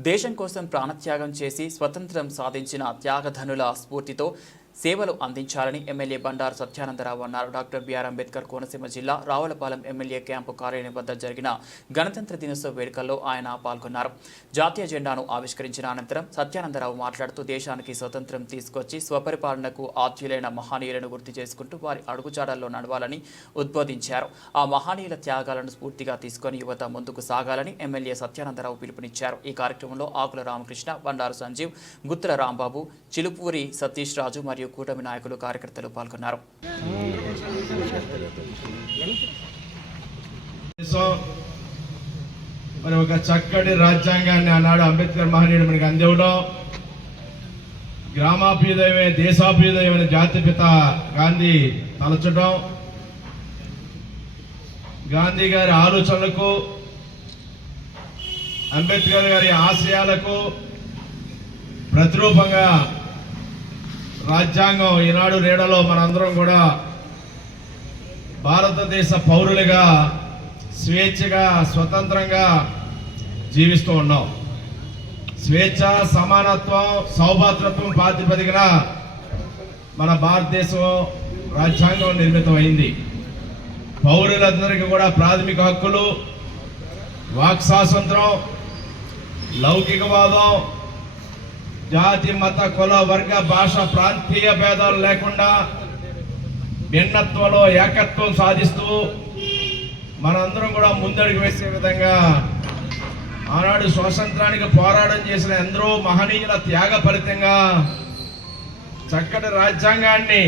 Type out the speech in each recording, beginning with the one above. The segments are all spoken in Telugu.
దేశం కోసం ప్రాణత్యాగం చేసి స్వతంత్రం సాధించిన త్యాగధనుల స్ఫూర్తితో సేవలు అందించాలని ఎమ్మెల్యే బండారు సత్యానందరావు అన్నారు. డాక్టర్ బిఆర్ అంబేద్కర్ కోనసీమ జిల్లా రావులపాలెం ఎమ్మెల్యే క్యాంపు కార్యాలయం వద్ద జరిగిన గణతంత్ర దినోత్సవ వేడుకల్లో ఆయన పాల్గొన్నారు. జాతీయ జెండాను ఆవిష్కరించిన అనంతరం సత్యానందరావు మాట్లాడుతూ దేశానికి స్వతంత్రం తీసుకొచ్చి స్వపరిపాలనకు ఆద్యులైన మహనీయులను గుర్తు చేసుకుంటూ వారి అడుగుజాడల్లో నడవాలని ఉద్బోధించారు. ఆ మహనీయుల త్యాగాలను స్ఫూర్తిగా తీసుకొని యువత ముందుకు సాగాలని ఎమ్మెల్యే సత్యానందరావు పిలుపునిచ్చారు. ఈ కార్యక్రమంలో ఆకుల రామకృష్ణ బండారు సంజీవ్ గుత్తుల రాంబాబు చిలుపూరి సతీష్ రాజు మరియు కూటమి నాయకులు కార్యకర్తలు పాల్గొన్నారు. మరి ఒక చక్కటి రాజ్యాంగాన్ని ఆనాడు అంబేద్కర్ మహనీయుడు మనకి అందివ్వడం గ్రామాభ్యుదయమే దేశాభ్యుదయమైన జాతిపిత గాంధీ తలచడం గాంధీ గారి ఆలోచనలకు అంబేద్కర్ గారి ఆశయాలకు ప్రతిరూపంగా రాజ్యాంగం ఈనాడు నీడలో మనందరం కూడా భారతదేశ పౌరులుగా స్వేచ్ఛగా స్వతంత్రంగా జీవిస్తూ ఉన్నాం. స్వేచ్ఛ సమానత్వం సౌభాతృత్వం ప్రాతిపదికన మన భారతదేశం రాజ్యాంగం నిర్మితమైంది. పౌరులందరికీ కూడా ప్రాథమిక హక్కులు వాక్ స్వాతంత్రం లౌకికవాదం జాతి మత కుల వర్గ భాష ప్రాంతీయ భేదాలు లేకుండా భిన్నత్వంలో ఏకత్వం సాధిస్తూ మనందరం కూడా ముందడుగు వేసే విధంగా ఆనాడు స్వాతంత్రానికి పోరాటం చేసిన ఎందరో మహనీయుల త్యాగ ఫలితంగా చక్కటి రాజ్యాంగాన్ని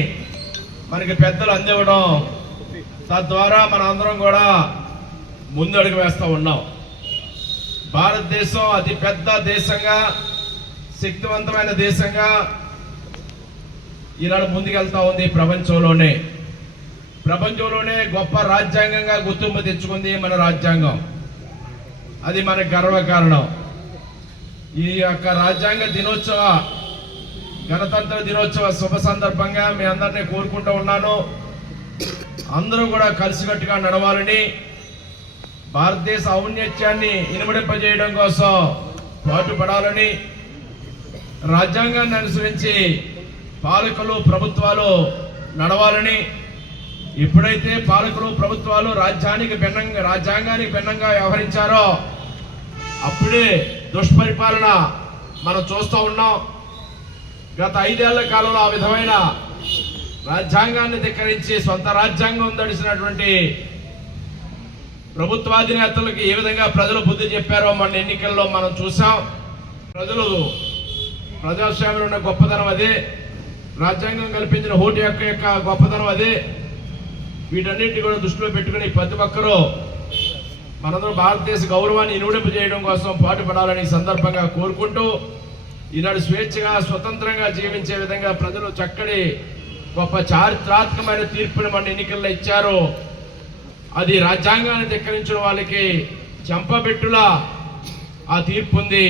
మనకి పెద్దలు అందివ్వడం తద్వారా మనందరం కూడా ముందడుగు వేస్తూ ఉన్నాం. భారతదేశం అతి పెద్ద దేశంగా శక్తివంతమైన దేశంగా ఈనాడు ముందుకెళ్తా ఉంది ప్రపంచంలోనే. ప్రపంచంలోనే గొప్ప రాజ్యాంగంగా గుర్తింపు తెచ్చుకుంది మన రాజ్యాంగం. అది మన గర్వకారణం ఈ యొక్క రాజ్యాంగ దినోత్సవ గణతంత్ర దినోత్సవ శుభ సందర్భంగా మీ అందరినీ కోరుకుంటూ ఉన్నాను. అందరూ కూడా కలిసికట్టుగా నడవాలని భారతదేశ ఔన్నత్యాన్ని ఇనుమడింపజేయడం కోసం పాటుపడాలని రాజ్యాంగాన్ని అనుసరించి పాలకులు ప్రభుత్వాలు నడవాలని ఎప్పుడైతే పాలకులు ప్రభుత్వాలు రాజ్యానికి భిన్నంగా రాజ్యాంగానికి భిన్నంగా వ్యవహరించారో అప్పుడే దుష్పరిపాలన మనం చూస్తూ ఉన్నాం. గత ఐదేళ్ళ కాలంలో ఆ విధమైన రాజ్యాంగాన్ని ధిక్కరించి సొంత రాజ్యాంగం దడిసినటువంటి ప్రభుత్వాధినేతలకు ఏ విధంగా ప్రజలు బుద్ధి చెప్పారో మన ఎన్నికల్లో మనం చూసాం ప్రజలు ప్రజాస్వామ్యంలో ఉన్న గొప్పతనం అదే. రాజ్యాంగం కల్పించిన ఓటు యొక్క యొక్క గొప్పతనం అదే. వీటన్నిటిని కూడా దృష్టిలో పెట్టుకుని ప్రతి ఒక్కరూ మనందరం భారతదేశ గౌరవాన్ని ఇనుడింపు చేయడం కోసం పాటుపడాలని సందర్భంగా కోరుకుంటూ ఈనాడు స్వేచ్ఛగా స్వతంత్రంగా జీవించే విధంగా ప్రజలు చక్కటి గొప్ప చారిత్రాత్మకమైన తీర్పుని మన ఎన్నికల్లో ఇచ్చారు. అది రాజ్యాంగాన్ని ధిక్కరించిన వాళ్ళకి చెంపబెట్టులా ఆ తీర్పు ఉంది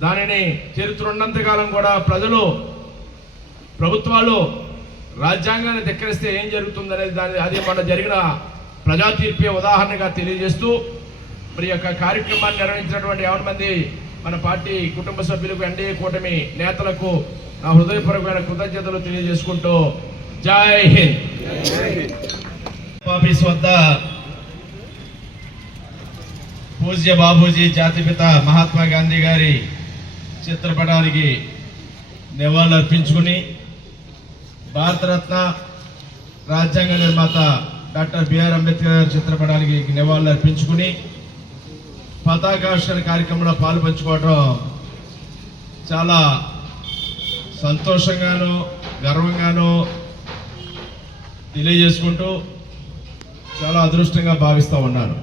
దానిని చరిత్ర ఉన్నంతకాలం కూడా ప్రజలు ప్రభుత్వాలు రాజ్యాంగాన్ని ధిక్కరిస్తే ఏం జరుగుతుందనేది దాని అది మన జరిగిన ప్రజా తీర్పే ఉదాహరణగా తెలియజేస్తూ మరి యొక్క కార్యక్రమాన్ని నిర్వహించినటువంటి యావన మంది మన పార్టీ కుటుంబ సభ్యులకు ఎన్డీఏ కూటమి నేతలకు నా హృదయపూర్వకమైన కృతజ్ఞతలు తెలియజేసుకుంటూ జై హింద్. ఆఫీస్ వద్ద పూజ్య బాబూజీ జాతిపిత మహాత్మా గాంధీ గారి చిత్రపటానికి నివాళులర్పించుకుని భారతరత్న రాజ్యాంగ నిర్మాత డాక్టర్ బిఆర్ అంబేద్కర్ గారి చిత్రపటానికి నివాళులర్పించుకుని పతాకావిష్కరణ కార్యక్రమంలో పాలు పంచుకోవడం చాలా సంతోషంగాను గర్వంగాను తెలియజేసుకుంటూ చాలా అదృష్టంగా భావిస్తూ ఉన్నాను.